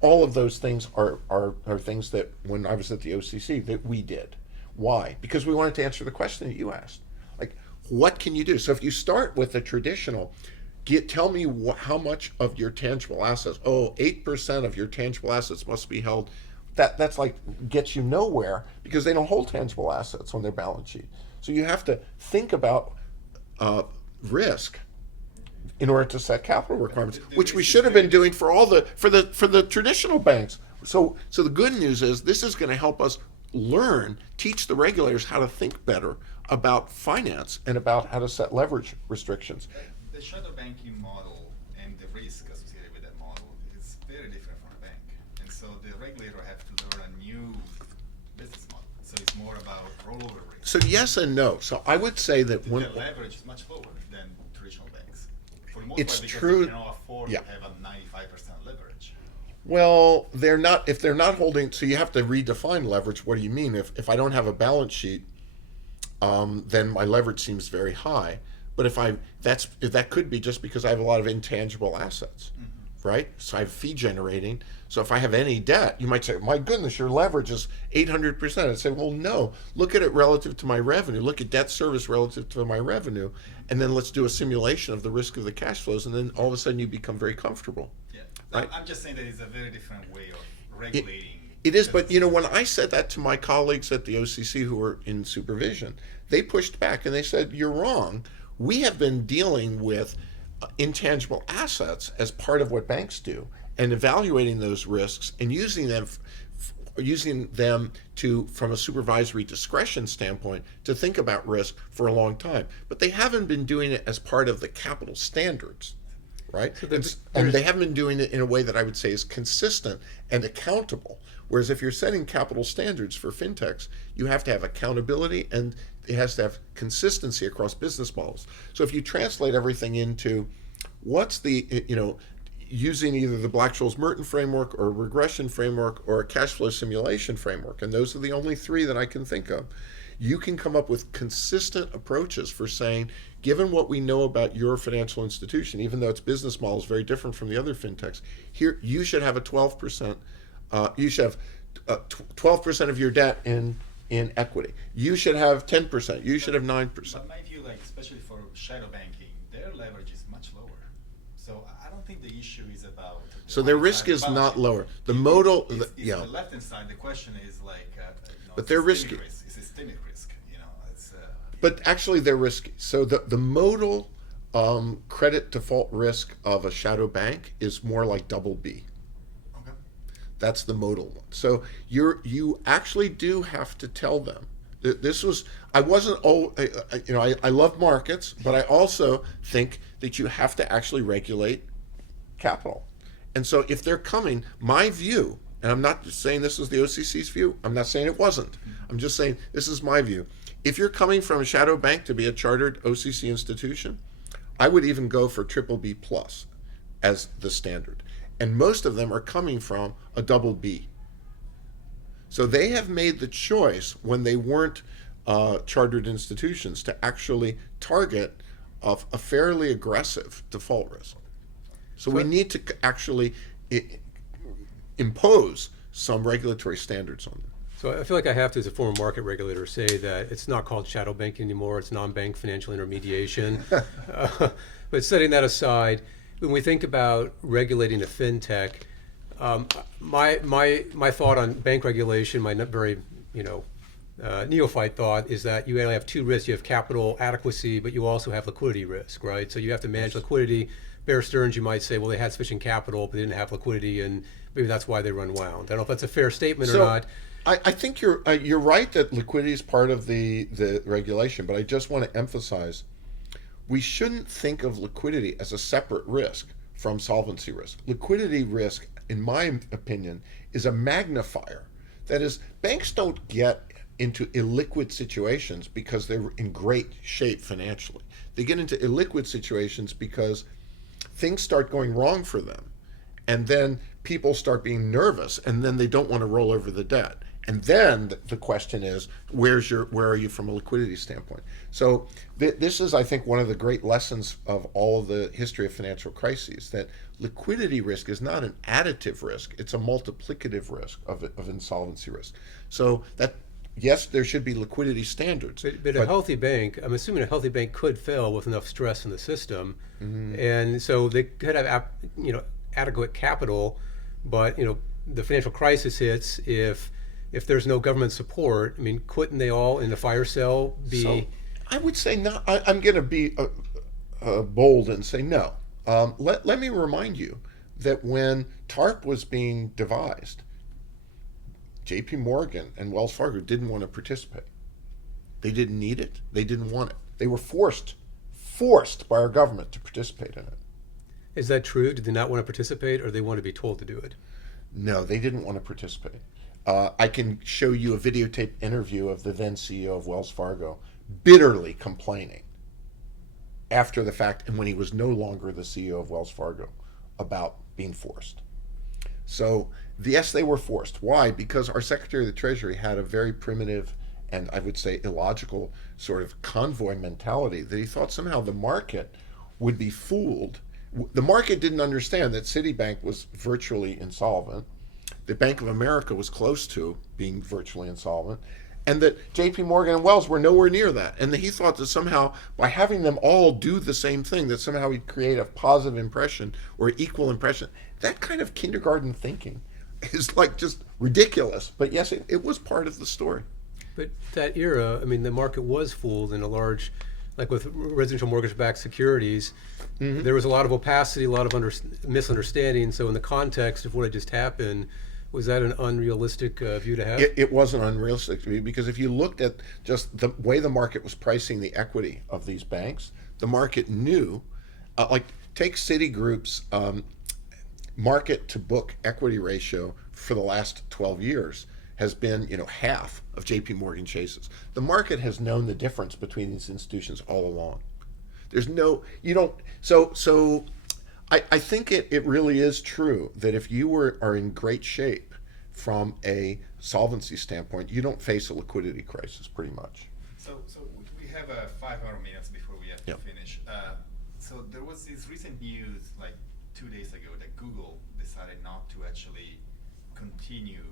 All of those things are things that, when I was at the OCC, that we did. Why? Because we wanted to answer the question that you asked. Like, what can you do? So if you start with the traditional, tell me how much of your tangible assets, 8% of your tangible assets must be held. That's like gets you nowhere because they don't hold tangible assets on their balance sheet. So you have to think about risk in order to set capital requirements, which we should have been doing for the traditional banks. So the good news is this is going to help us teach the regulators how to think better about finance and about how to set leverage restrictions. The shadow banking model and the risk associated with that model is very different from a bank. And so the regulator have to learn a new business model. So it's more about rollover risk. So yes and no. So I would say that The leverage is much lower than traditional banks. For the most It's part, because true. they cannot afford Yeah. to have a 95% leverage. Well, they're not. If they're not holding, so you have to redefine leverage. What do you mean? If I don't have a balance sheet, then my leverage seems very high. But if that could be just because I have a lot of intangible assets, right? So I have fee generating. So if I have any debt, you might say, "My goodness, your leverage is 800%." I'd say, "Well, no. Look at it relative to my revenue. Look at debt service relative to my revenue, and then let's do a simulation of the risk of the cash flows, and then all of a sudden you become very comfortable." Yeah. Right. I'm just saying that it's a very different way of regulating. It is, but when I said that to my colleagues at the OCC who were in supervision, they pushed back and they said, "You're wrong. We have been dealing with intangible assets as part of what banks do and evaluating those risks and using them to, from a supervisory discretion standpoint, to think about risk for a long time. But they haven't been doing it as part of the capital standards." Right? So and they haven't been doing it in a way that I would say is consistent and accountable. Whereas if you're setting capital standards for fintechs, you have to have accountability and it has to have consistency across business models. So if you translate everything into what's the, using either the Black-Scholes-Merton framework or a regression framework or a cash flow simulation framework, and those are the only three that I can think of, you can come up with consistent approaches for saying, given what we know about your financial institution, even though its business model is very different from the other fintechs, here you should have a 12%. You should have 12% of your debt in equity. You should have 10%. You should have 9%. But my view, especially for shadow banking, their leverage is much lower. So I don't think the issue is about. So their risk is not lower. The modal, It's yeah. the left hand side. The question is But their risk. It's systemic risk. It's. But actually, they're risky. So the modal credit default risk of a shadow bank is more like double B. Okay. That's the modal one. So you actually do have to tell them. This was, I wasn't, I love markets, but I also think that you have to actually regulate capital. And so if they're coming, my view, and I'm not just saying this is the OCC's view, I'm not saying it wasn't, I'm just saying this is my view. If you're coming from a shadow bank to be a chartered OCC institution, I would even go for triple B plus as the standard. And most of them are coming from a double B. So they have made the choice when they weren't chartered institutions to actually target a fairly aggressive default risk. So we need to actually impose some regulatory standards on them. So I feel like I have to, as a former market regulator, say that it's not called shadow banking anymore. It's non-bank financial intermediation. But setting that aside, when we think about regulating a fintech, my thought on bank regulation, my very neophyte thought, is that you only have two risks. You have capital adequacy, but you also have liquidity risk, right? So you have to manage liquidity. Bear Stearns, you might say, well, they had sufficient capital, but they didn't have liquidity, and maybe that's why they were unwound. I don't know if that's a fair statement or not. I think you're right that liquidity is part of the regulation, but I just want to emphasize we shouldn't think of liquidity as a separate risk from solvency risk. Liquidity risk, in my opinion, is a magnifier. That is, banks don't get into illiquid situations because they're in great shape financially. They get into illiquid situations because things start going wrong for them, and then people start being nervous, and then they don't want to roll over the debt. And then the question is, where are you from a liquidity standpoint? So this is, I think, one of the great lessons of all of the history of financial crises, that liquidity risk is not an additive risk, it's a multiplicative risk of insolvency risk. So that yes, there should be liquidity standards. But a healthy bank, I'm assuming a healthy bank could fail with enough stress in the system, and so they could have adequate capital, but the financial crisis hits if there's no government support. I mean, couldn't they all in the fire cell be? So I would say no. I'm going to be bold and say no. Let me remind you that when TARP was being devised, J.P. Morgan and Wells Fargo didn't want to participate. They didn't need it. They didn't want it. They were forced by our government to participate in it. Is that true? Did they not want to participate, or they want to be told to do it? No, they didn't want to participate. I can show you a videotape interview of the then CEO of Wells Fargo bitterly complaining after the fact, and when he was no longer the CEO of Wells Fargo, about being forced. So, yes, they were forced. Why? Because our Secretary of the Treasury had a very primitive and I would say illogical sort of convoy mentality that he thought somehow the market would be fooled. The market didn't understand that Citibank was virtually insolvent, that Bank of America was close to being virtually insolvent, and that JP Morgan and Wells were nowhere near that. And that he thought that somehow by having them all do the same thing, that somehow he'd create a positive impression or equal impression. That kind of kindergarten thinking is like just ridiculous. But yes, it was part of the story. But that era, I mean, the market was fooled in a large, like with residential mortgage-backed securities, there was a lot of opacity, a lot of misunderstanding. So in the context of what had just happened, was that an unrealistic view to have? It wasn't unrealistic to me, because if you looked at just the way the market was pricing the equity of these banks, the market knew, like take Citigroup's market to book equity ratio for the last 12 years has been, half of JP Morgan Chase's. The market has known the difference between these institutions all along. There's no, so I think it really is true that if you are in great shape from a solvency standpoint, you don't face a liquidity crisis pretty much. So we have 5 more minutes before we have to finish. So there was this recent news like 2 days ago that Google decided not to actually continue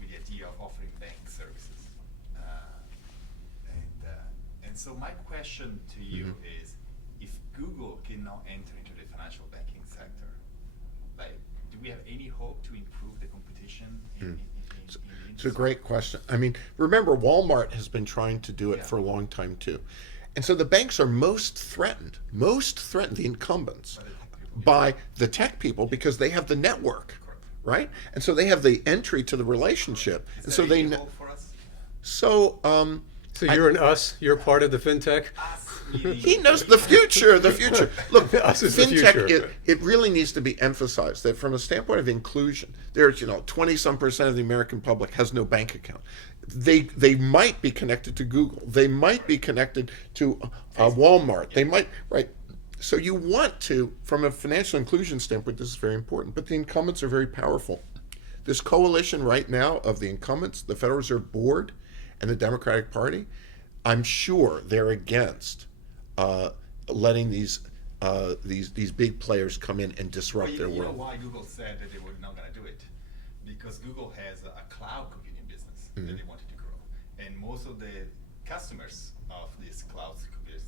with the idea of offering bank services. And so my question to you is, if Google cannot enter into the financial banking sector, like, do we have any hope to improve the competition in the industry? It's a great question. I mean, remember, Walmart has been trying to do it for a long time too. And so the banks are most threatened, the incumbents, by the tech people, because they have the network, right? And so they have the entry to the relationship. Is and there so they any hope for us? So So you're an us, you're part of the FinTech? Us meaning he knows the future. Look, Us is the FinTech, future. it really needs to be emphasized that from a standpoint of inclusion, there's 20-some% of the American public has no bank account. They might be connected to Google. They might be connected to Walmart. They might, right? So you want to, from a financial inclusion standpoint, this is very important. But the incumbents are very powerful. This coalition right now of the incumbents, the Federal Reserve Board, and the Democratic Party, I'm sure they're against letting these big players come in and disrupt their You know world. why Google said that they were not going to do it? Because Google has a cloud computing business that they wanted to grow, and most of the customers of this cloud computing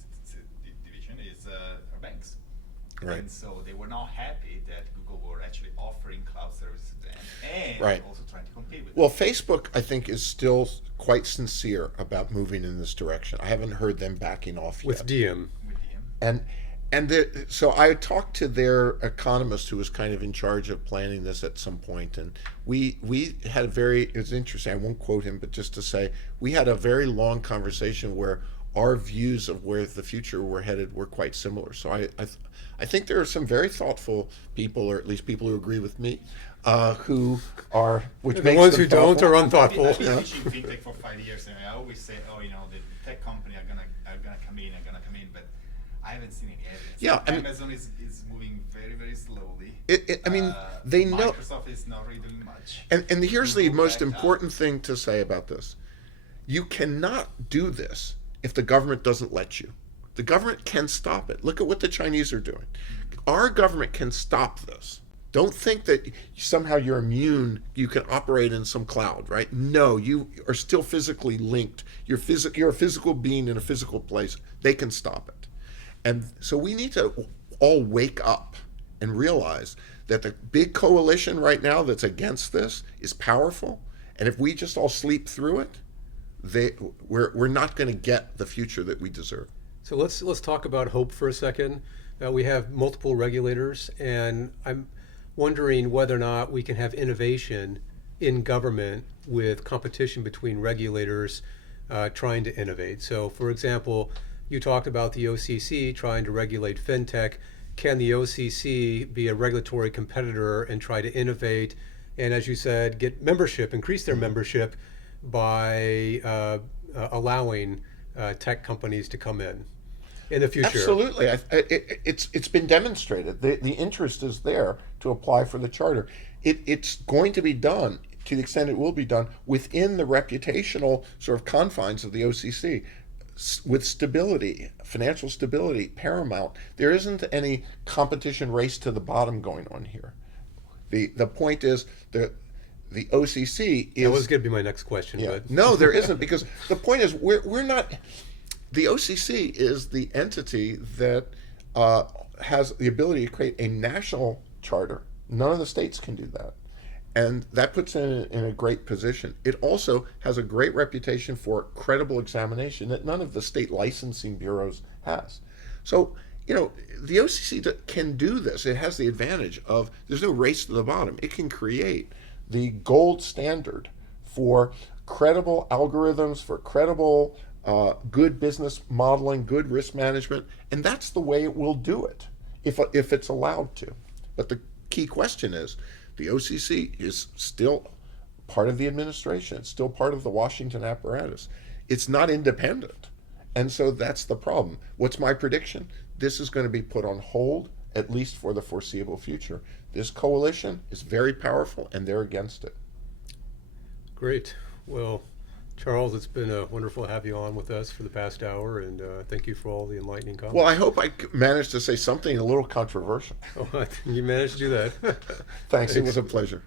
division are banks. Right. And so they were not happy that Google were actually offering cloud services to them, and Right. also trying to compete with Well, them. Facebook, I think, is still quite sincere about moving in this direction. I haven't heard them backing off yet. With DM. With them. So I talked to their economist who was kind of in charge of planning this at some point, and we had it was interesting, I won't quote him, but just to say, we had a very long conversation where our views of where the future were headed were quite similar. So I think there are some very thoughtful people, or at least people who agree with me, who are, which The makes ones them who don't thoughtful. are I've unthoughtful. been teaching FinTech for 5 years, and I always say, the tech company are gonna come in, but I haven't seen any evidence. Yeah, I mean- Amazon is moving very, very slowly. They know. Microsoft is not really doing much. And here's the Google most backed out. important thing to say about this. You cannot do this if the government doesn't let you. The government can stop it. Look at what the Chinese are doing. Our government can stop this. Don't think that somehow you're immune, you can operate in some cloud, right? No, you are still physically linked. You're a physical being in a physical place. They can stop it. And so we need to all wake up and realize that the big coalition right now that's against this is powerful. And if we just all sleep through it, we're not going to get the future that we deserve. So let's talk about hope for a second. We have multiple regulators, and I'm wondering whether or not we can have innovation in government with competition between regulators trying to innovate. So, for example, you talked about the OCC trying to regulate FinTech. Can the OCC be a regulatory competitor and try to innovate? And as you said, get membership, increase their membership by allowing tech companies to come in the future. Absolutely. It's been demonstrated. The interest is there to apply for the charter. It's going to be done, to the extent it will be done, within the reputational sort of confines of the OCC, with stability, financial stability, paramount. There isn't any competition race to the bottom going on here. The point is the OCC is... That was going to be my next question. Yeah. But No, there isn't, because the point is we're not... The OCC is the entity that has the ability to create a national charter. None of the states can do that. And that puts it in a great position. It also has a great reputation for credible examination that none of the state licensing bureaus has. So, the OCC can do this. It has the advantage of there's no race to the bottom. It can create the gold standard for credible algorithms, for credible good business modeling, good risk management, and that's the way it will do it if it's allowed to. But the key question is, the OCC is still part of the administration. It's still part of the Washington apparatus. It's not independent. And so that's the problem. What's my prediction? This is going to be put on hold, at least for the foreseeable future. This coalition is very powerful, and they're against it. Great. Well, Charles, it's been wonderful to have you on with us for the past hour, and thank you for all the enlightening comments. Well, I hope I managed to say something a little controversial. Oh, you managed to do that. Thanks. It was a pleasure.